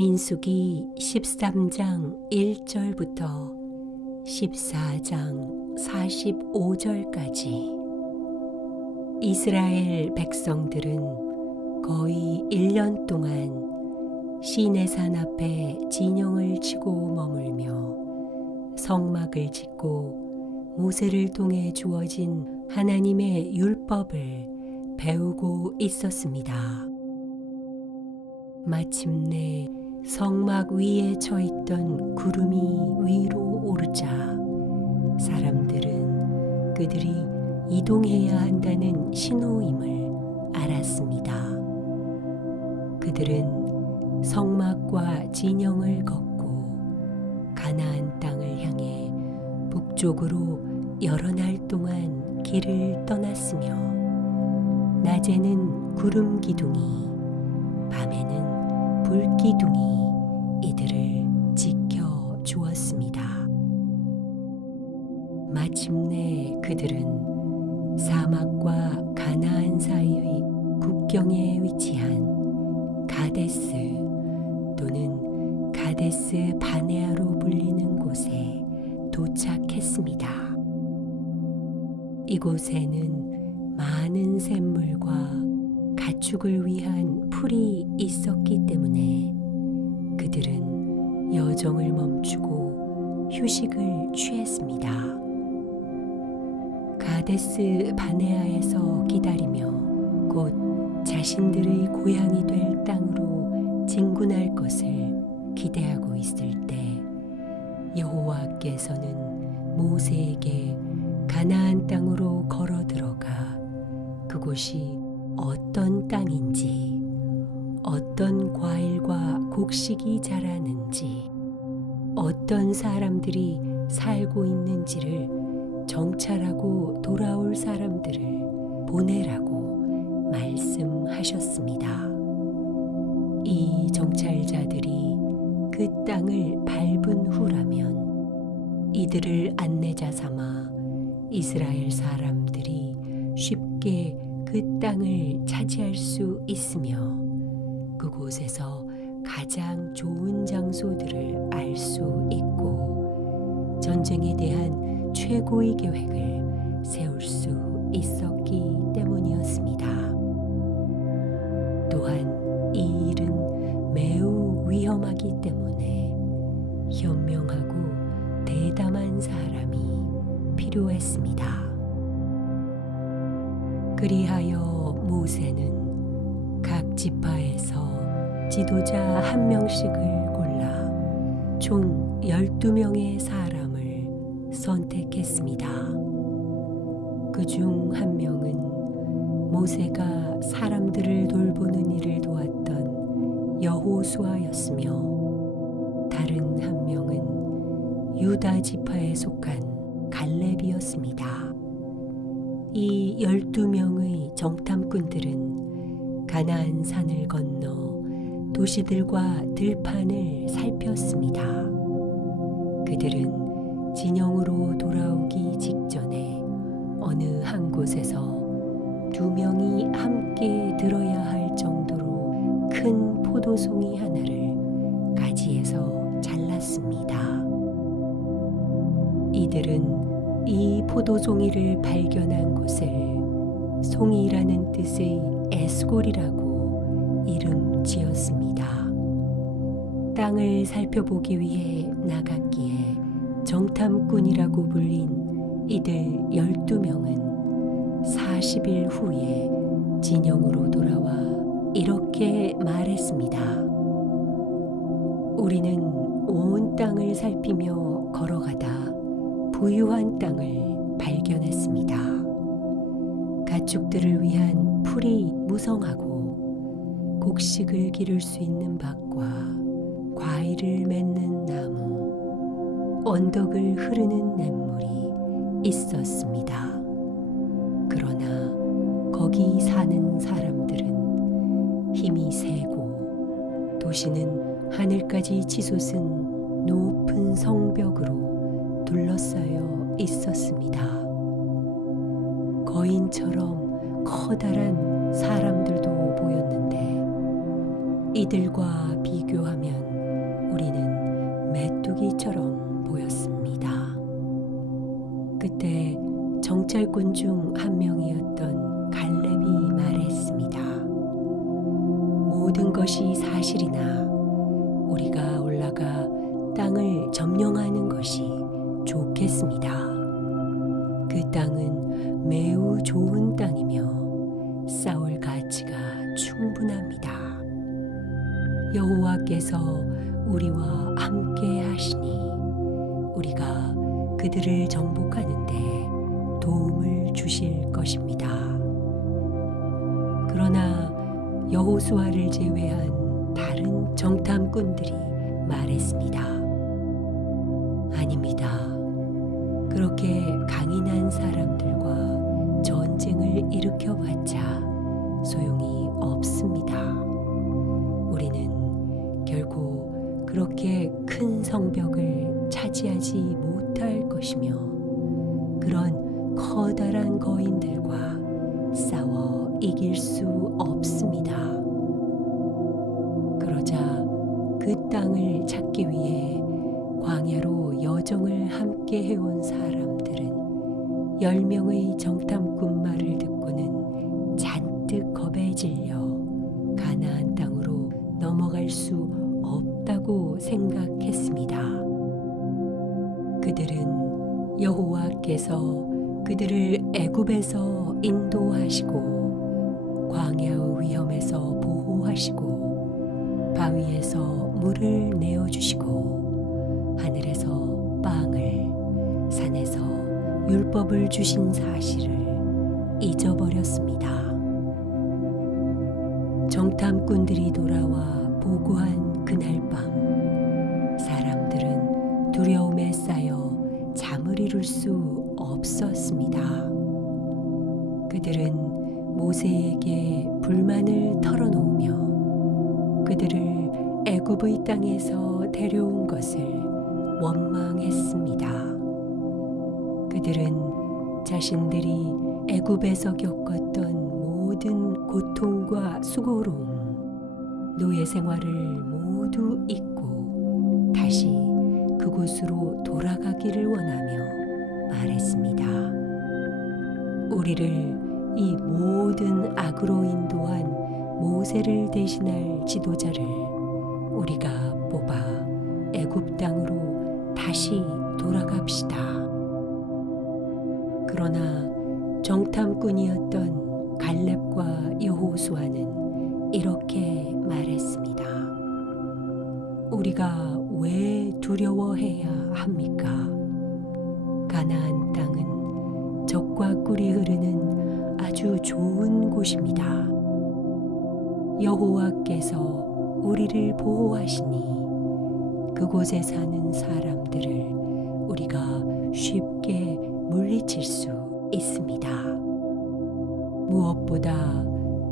민수기 13장 1절부터 14장 45절까지 이스라엘 백성들은 거의 1년 동안 시내산 앞에 진영을 치고 머물며 성막을 짓고 모세를 통해 주어진 하나님의 율법을 배우고 있었습니다. 마침내 성막 위에 처있던 구름이 위로 오르자 사람들은 그들이 이동해야 한다는 신호임을 알았습니다. 그들은 성막과 진영을 걷고 가나안 땅을 향해 북쪽으로 여러 날 동안 길을 떠났으며 낮에는 구름 기둥이 밤에는 불 기둥이 이들을 지켜 주었습니다. 마침내 그들은 사막과 가나안 사이의 국경에 위치한 가데스 또는 가데스 바네아로 불리는 곳에 도착했습니다. 이곳에는 많은 샘물과 가축을 위한 풀이 있었기 때문에 그들은 여정을 멈추고 휴식을 취했습니다. 가데스 바네아에서 기다리며 곧 자신들의 고향이 될 땅으로 진군할 것을 기대하고 있을 때 여호와께서는 모세에게 가나안 땅으로 걸어 들어가 그곳이 어떤 땅인지, 어떤 과일과 곡식이 자라는지, 어떤 사람들이 살고 있는지를 정찰하고 돌아올 사람들을 보내라고 말씀하셨습니다. 이 정찰자들이 그 땅을 밟은 후라면 이들을 안내자 삼아 이스라엘 사람들이 쉽게 그 땅을 차지할 수 있으며 그곳에서 가장 좋은 장소들을 알 수 있고 전쟁에 대한 최고의 계획을 세울 수 있었기 때문이었습니다. 또한 이 일은 매우 위험하기 때문에 현명하고 대담한 사람이 필요했습니다. 그리하여 모세는 각 지파에서 지도자 한 명씩을 골라 총 12명의 사람을 선택했습니다. 그중 한 명은 모세가 사람들을 돌보는 일을 도왔던 여호수아였으며 다른 한 명은 유다 지파에 속한 갈렙이었습니다. 이 12명의 정탐꾼들은 가나안 산을 건너 도시들과 들판을 살폈습니다. 그들은 진영으로 돌아오기 직전에 어느 한 곳에서 2명이 함께 들어야 할 정도로 큰 포도송이 하나를 가지에서 잘랐습니다. 이들은 이 포도송이를 발견한 곳을 송이라는 뜻의 에스골이라고 이름 지었습니다. 땅을 살펴보기 위해 나갔기에 정탐꾼이라고 불린 이들 12명은 40일 후에 진영으로 돌아와 이렇게 말했습니다. 우리는 온 땅을 살피며 걸어가다 부유한 땅을 발견했습니다. 가축들을 위한 풀이 무성하고 곡식을 기를 수 있는 밭과 과일을 맺는 나무, 언덕을 흐르는 냇물이 있었습니다. 그러나 거기 사는 사람들은 힘이 세고 도시는 하늘까지 치솟은 높은 성벽으로 둘러싸여 있었습니다. 거인처럼 커다란 사람들도 보였는데 이들과 비교하면 경찰꾼 중 한 명이었던 갈렙이 말했습니다. 모든 것이 사실이나 우리가 올라가 땅을 점령하는 것이 좋겠습니다. 그 땅은 매우 좋은 땅이며 싸울 가치가 충분합니다. 여호와께서 우리와 함께 하시니 우리가 그들을 정복하는데 도움을 주실 것입니다. 그러나 여호수아를 제외한 다른 정탐꾼들이 말했습니다. 아닙니다. 그렇게 강인한 사람들과 전쟁을 일으켜봤자 소용이 없습니다. 우리는 결코 그렇게 큰 성벽을 차지하지 못할 것이며 그런 커다란 거인들과 싸워 이길 수 없습니다. 그러자 그 땅을 찾기 위해 광야로 여정을 함께 해온 사람들은 10명의 정탐꾼 말을 듣고는 잔뜩 겁에 질려 가나안 땅으로 넘어갈 수 없다고 생각했습니다. 그들은 여호와께서 그들을 애굽에서 인도하시고 광야의 위험에서 보호하시고 바위에서 물을 내어주시고 하늘에서 빵을 산에서 율법을 주신 사실을 잊어버렸습니다. 정탐꾼들이 돌아와 보고한 그날 밤 사람들은 두려움에 쌓여 잠을 이룰 수 없었습니다. 그들은 모세에게 불만을 털어놓으며 그들을 애굽의 땅에서 데려온 것을 원망했습니다. 그들은 자신들이 애굽에서 겪었던 모든 고통과 수고로움, 노예 생활을 모두 잊고 다시 그곳으로 돌아가기를 원하며 말했습니다. 우리를 이 모든 악으로 인도한 모세를 대신할 지도자를 우리가 뽑아 애굽 땅으로 다시 돌아갑시다. 그러나 정탐꾼이었던 갈렙과 여호수아는 이렇게 말했습니다. 우리가 왜 두려워해야 합니까? 가나안 땅은 젖과 꿀이 흐르는 아주 좋은 곳입니다. 여호와께서 우리를 보호하시니 그곳에 사는 사람들을 우리가 쉽게 물리칠 수 있습니다. 무엇보다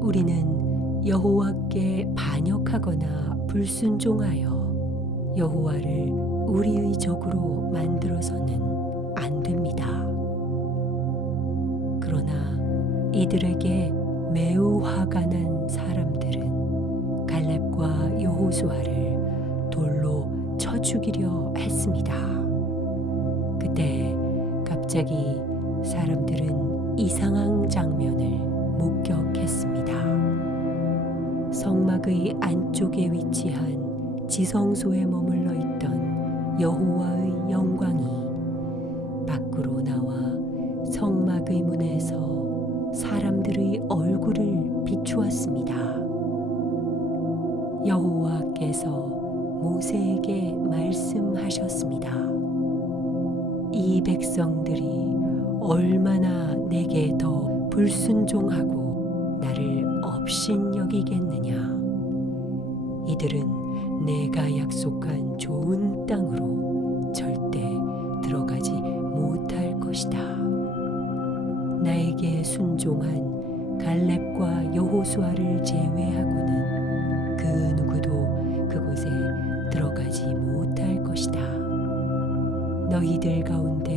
우리는 여호와께 반역하거나 불순종하여 여호와를 우리의 적으로 만들어서는 안 됩니다. 그러나 이들에게 매우 화가 난 사람들은 갈렙과 여호수아를 돌로 쳐 죽이려 했습니다. 그때 갑자기 사람들은 이상한 장면을 목격했습니다. 성막의 안쪽에 위치한 지성소에 머물러 있던 여호와의 영광이 밖으로 나와 성막의 문에서 사람들의 얼굴을 비추었습니다. 여호와께서 모세에게 말씀하셨습니다. 이 백성들이 얼마나 내게 더 불순종하고 나를 업신여기겠느냐. 이들은 내가 약속한 좋은 땅으로 절대 들어가지 못할 것이다. 나에게 순종한 갈렙과 여호수아를 제외하고는 그 누구도 그곳에 들어가지 못할 것이다. 너희들 가운데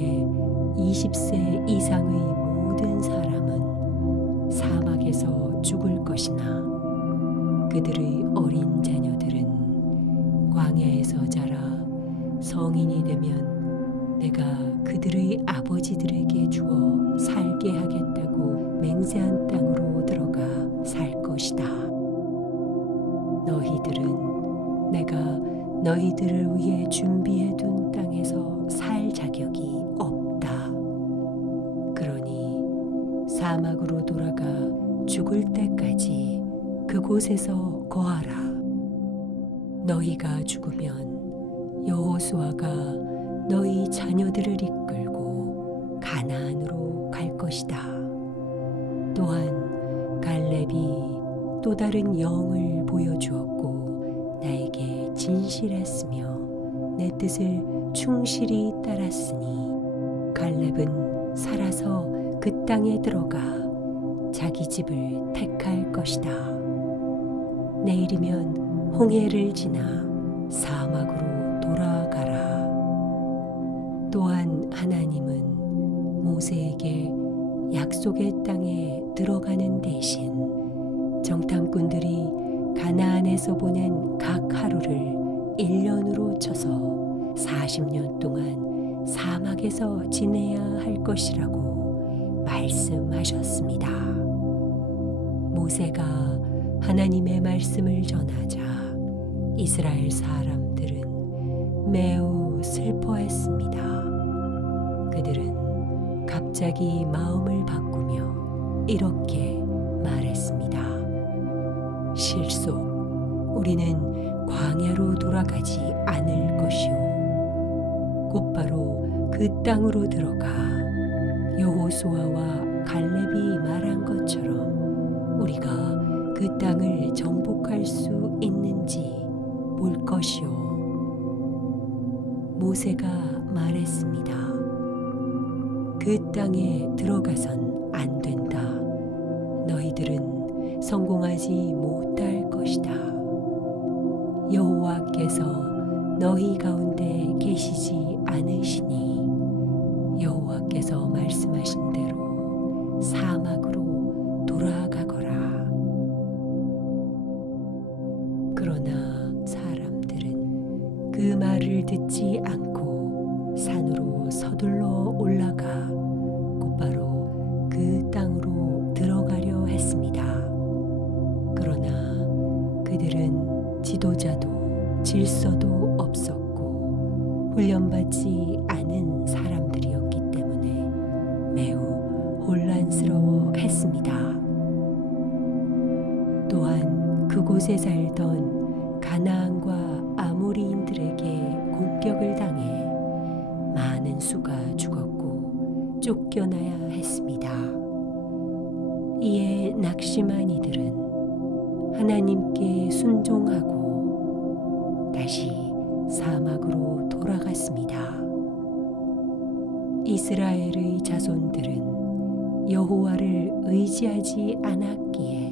20세 이상의 모든 사람은 사막에서 죽을 것이나 그들의 어린 자녀들은 광야에서 자라 성인이 되면 내가 그들의 아버지들에게 주어 살게 하겠다고 맹세한 땅으로 들어가 살 것이다. 너희들은 내가 너희들을 위해 준비해둔 땅에서 살 자격이 없다. 그러니 사막으로 돌아가 죽을 때까지 그곳에서 거하라. 너희가 죽으면 여호수아가 너희 자녀들을 이끌고 가나안으로 갈 것이다. 또한 갈렙이 또 다른 영을 보여주었고 나에게 진실했으며 내 뜻을 충실히 따랐으니 갈렙은 살아서 그 땅에 들어가 자기 집을 택할 것이다. 내일이면 홍해를 지나 사막으로 돌아가라. 또한 하나님은 모세에게 약속의 땅에 들어가는 대신 정탐꾼들이 가나안에서 보낸 각 하루를 1년으로 쳐서 40년 동안 사막에서 지내야 할 것이라고 말씀하셨습니다. 모세가 하나님의 말씀을 전하자 이스라엘 사람들은 매우 슬퍼했습니다. 그들은 갑자기 마음을 바꾸며 이렇게 말했습니다. 실소, 우리는 광야로 돌아가지 않을 것이요 곧바로 그 땅으로 들어가 여호수아와 갈렙이 말한 것처럼 우리가 그 땅을 정복할 수 있는지 볼 것이요. 모세가 말했습니다. 그 땅에 들어가선 안 된다. 너희들은 성공하지 못할 것이다. 여호와께서 너희 가운데 계시지 않으시니 여호와께서 말씀하신 대로 사막으로 돌아가거라. 그러나 사람들은 그 말을 듣지 않고 산으로 서둘러 올라가 곧바로 그 땅으로 들어가려 했습니다. 그러나 그들은 지도자도 질서도 없었고 훈련받지 않은 사람들이었기 때문에 매우 혼란스러워 했습니다. 또한 그곳에 살던 가나안과 아모리인들에게 공격을 당해 많은 수가 죽었고 쫓겨나야 했습니다. 이에 낙심한 이들은 하나님께 순종하고 다시 사막으로 돌아갔습니다. 이스라엘의 자손들은 여호와를 의지하지 않았기에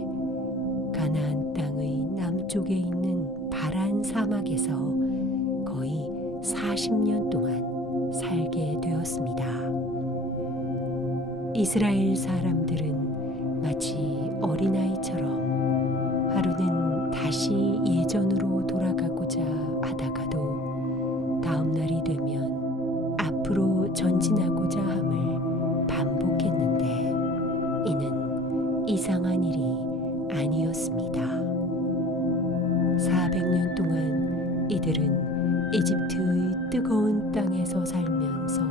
가나안 땅의 남쪽에 있는 바란 사막에서 거의 40년 동안 살게 되었습니다. 이스라엘 사람들은 마치 어린아이처럼 하루는 다시 예전으로 돌아가고자 하다가도 다음 날이 되면 앞으로 전진하고자 함을 반복했는데 이는 이상한 일이 아니었습니다. 400년 동안 이들은 이집트의 뜨거운 땅에서 살면서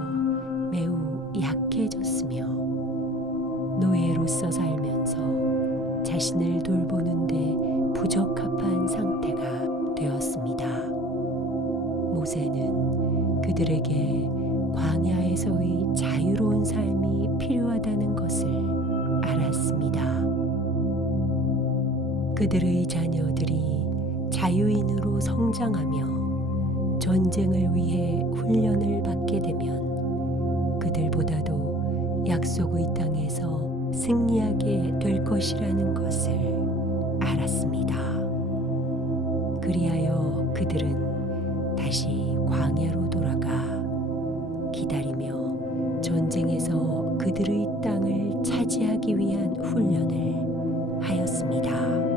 매우 약해졌으며 노예로서 살면서 자신을 돌보는데 부적합한 상태가 되었습니다. 모세는 그들에게 광야에서의 자유로운 삶이 필요하다는 것을 알았습니다. 그들의 자녀들이 자유인으로 성장하며 전쟁을 위해 훈련을 받게 되면 그들보다도 약속의 땅에서 승리하게 될 것이라는 것을 알았습니다. 그리하여 그들은 다시 광야로 돌아가 기다리며 전쟁에서 그들의 땅을 차지하기 위한 훈련을 하였습니다.